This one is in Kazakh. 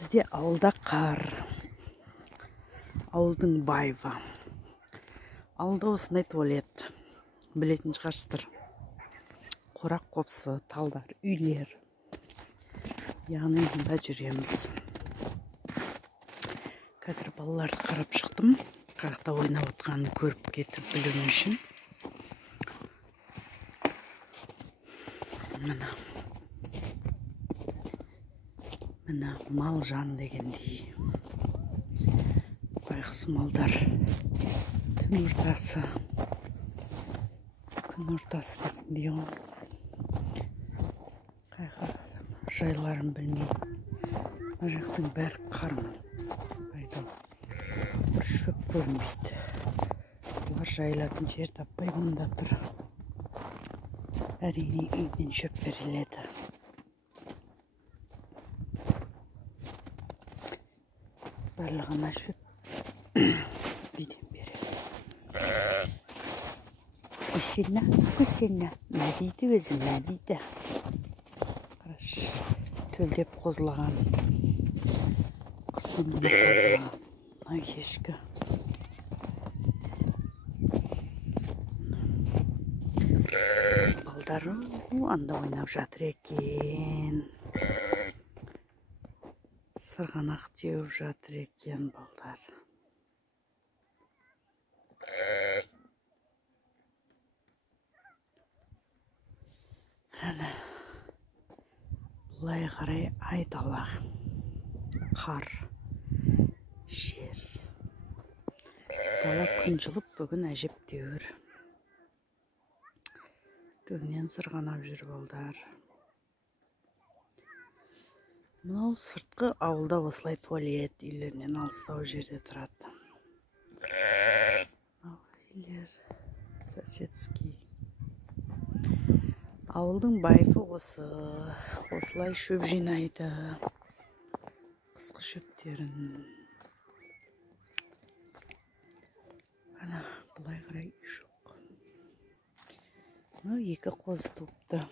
Бізде ауылда қар. Ауылдың байы. Ауылда осындай туалет. Білетін шығарсыздар. Қорақ қопсы, талдар, үйлер. Яғни мұнда жүреміз. Қазір балаларды қарап шықтым. Қайықта ойнап отқанын көріп кетіп білу үшін. Мына малжан дегендей. Байғұс малдар. Түн ортасы. Күн ортасы дегендей. Қайға жайларын білмей. Мына жақтың бәрі қарын. Бір шөп көрінбейді. Олар жайлатын жер таппай мұнда тұр. Әрине үйден шөп беріледі. Барлығына шөп үйден береді. Көсена, мә дейді өзі, мә дейді. Қарашы, төлдеп қозылаған. Қыстың күні қозылаған. Мына кешкі. Балдары анда ойнап жатыр екен. Сырғанақ теуіп жатыр екен балдар. Әні бұлай қарай айдала. Қар. Жер. Дала күн жылып бүгін әжептеуір. Дөңнен сырғанап жүр балдар. Мынау сыртқы ауылда осылай туалет үйлерінен алыстау жерде тұрады. Үйлер соседский. Ауылдың байфы осылай шөп жинайды. Қысқы шөптерін. Ана бұлай қарай үй жоқ. Мынау екі қозы туыпты.